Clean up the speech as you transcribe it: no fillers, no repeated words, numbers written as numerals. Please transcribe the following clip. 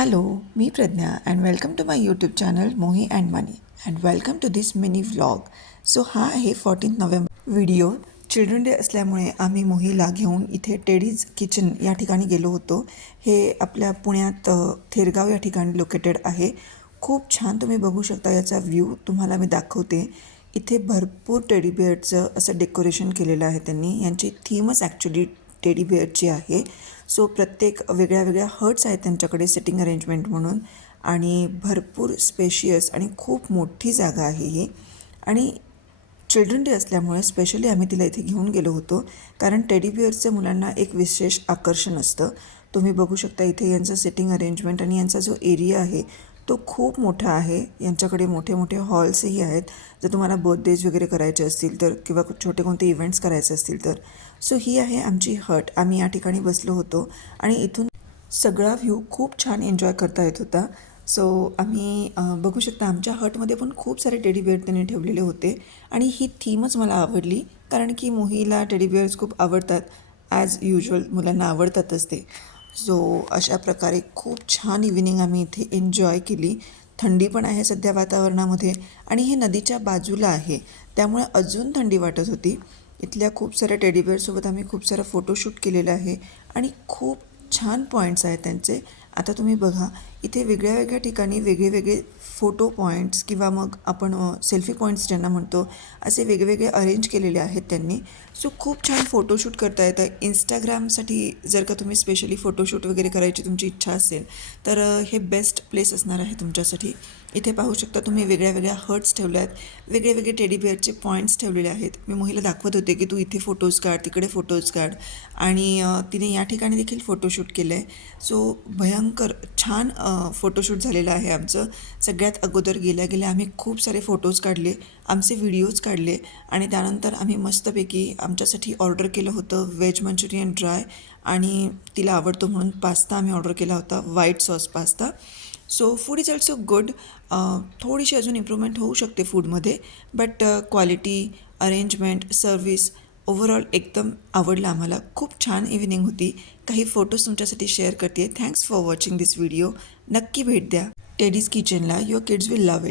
Hello, me Pragya and welcome to my YouTube channel मोही and Money and welcome to this mini vlog. So हा आहे 14 November video. Children day असल्यामुळे आम्ही मोहीला घेऊन इथे टेडीज किचन या ठिकाणी गेलो होतो. हे आपल्या पुण्यात थेरगाव या ठिकाणी लोकेटेड आहे. खूप छान तुम्ही बघू शकता. याचा व्ह्यू तुम्हाला मी दाखवते. इथे भरपूर टेडी बिअरचं असं डेकोरेशन केलेलं आहे त्यांनी. यांची थीमच ॲक्च्युली टेडी बिअरची आहे. सो प्रत्येक वेगळ्या वेगळ्या हर्ट्स आहेत त्यांच्याकडे सिटिंग अरेंजमेंट म्हणून. आणि भरपूर स्पेशियस आणि खूप मोठी जागा आहे ही. आणि चिल्ड्रन डे असल्यामुळे स्पेशली आम्ही तिला इथे घेऊन गेलो होतो, कारण टेडी बिअरचं मुलांना एक विशेष आकर्षण असतं. तुम्ही बघू शकता इथे यांचं सिटिंग अरेंजमेंट आणि यांचा जो एरिया आहे तो खूप मोठा आहे. यांच्याकडे मोठे मोठे हॉल्सही आहेत जर तुम्हाला बर्थडेज वगैरे करायचे असतील तर, किंवा छोटे कोणते इव्हेंट्स करायचे असतील तर. सो ही आहे आमची हट. आम्ही या ठिकाणी बसलो होतो आणि इथून सगळा व्ह्यू खूप छान एन्जॉय करता येत होता. सो आम्ही बघू शकता आमच्या हटमध्ये पण खूप सारे टेडी बिअर त्यांनी ठेवलेले होते. आणि ही थीमच मला आवडली, कारण की मोहीला टेडी बिअर्स खूप आवडतात. ॲज युजल मुलांना आवडतातच ते. सो अशा प्रकारे खूप छान इव्हिनिंग आम्ही इथे एन्जॉय केली. थंडी पण आहे सध्या वातावरणामध्ये आणि हे नदीच्या बाजूला आहे, त्यामुळे अजून थंडी वाटत होती. इथल्या खूप साऱ्या टेडी बिअरसोबत आम्ही खूप सारा फोटोशूट केलेला आहे आणि खूप छान पॉईंट्स आहेत त्यांचे. आता तुम्ही बघा, इथे वेगळ्या वेगळ्या ठिकाणी वेगळे वेगळे फोटो पॉईंट्स किंवा मग आपण सेल्फी पॉईंट्स ज्यांना म्हणतो, असे वेगवेगळे अरेंज केलेले आहेत त्यांनी. सो खूप छान फोटोशूट करता येतं. इंस्टाग्रामसाठी जर का तुम्ही स्पेशली फोटोशूट वगैरे करायची तुमची इच्छा असेल तर हे बेस्ट प्लेस असणार आहे तुमच्यासाठी. इथे पाहू शकता तुम्ही वेगळ्या वेगळ्या हर्ट्स ठेवल्या आहेत, वेगळे वेगळे टेडी बिअरचे पॉईंट्स ठेवलेले आहेत. मी मोहीला दाखवत होते की तू इथे फोटोज काढ, तिकडे फोटोज काढ, आणि तिने या ठिकाणी देखील फोटोशूट केलं आहे. सो भयंकर छान फोटोशूट झालेलं आहे आमचं. सगळ्यात अगोदर गेल्या गेल्या आम्ही खूप सारे फोटोज काढले, आमचे व्हिडिओज काढले, आणि त्यानंतर आम्ही मस्तपैकी आमच्यासाठी ऑर्डर केलं होतं व्हेज मंचुरियन ड्राय, आणि तिला आवडतो म्हणून पास्ता आम्ही ऑर्डर केला होता, white sauce pasta. So food is also good. थोडीशी अजून इम्प्रूव्हमेंट होऊ शकते फूडमध्ये, but quality, arrangement, service overall एकदम आवडलं आम्हाला. खूप छान इव्हिनिंग होती. काही फोटोज तुमच्यासाठी शेअर करते. Thanks for watching this video. नक्की भेट द्या टेडीज किचनला. Your kids will love it.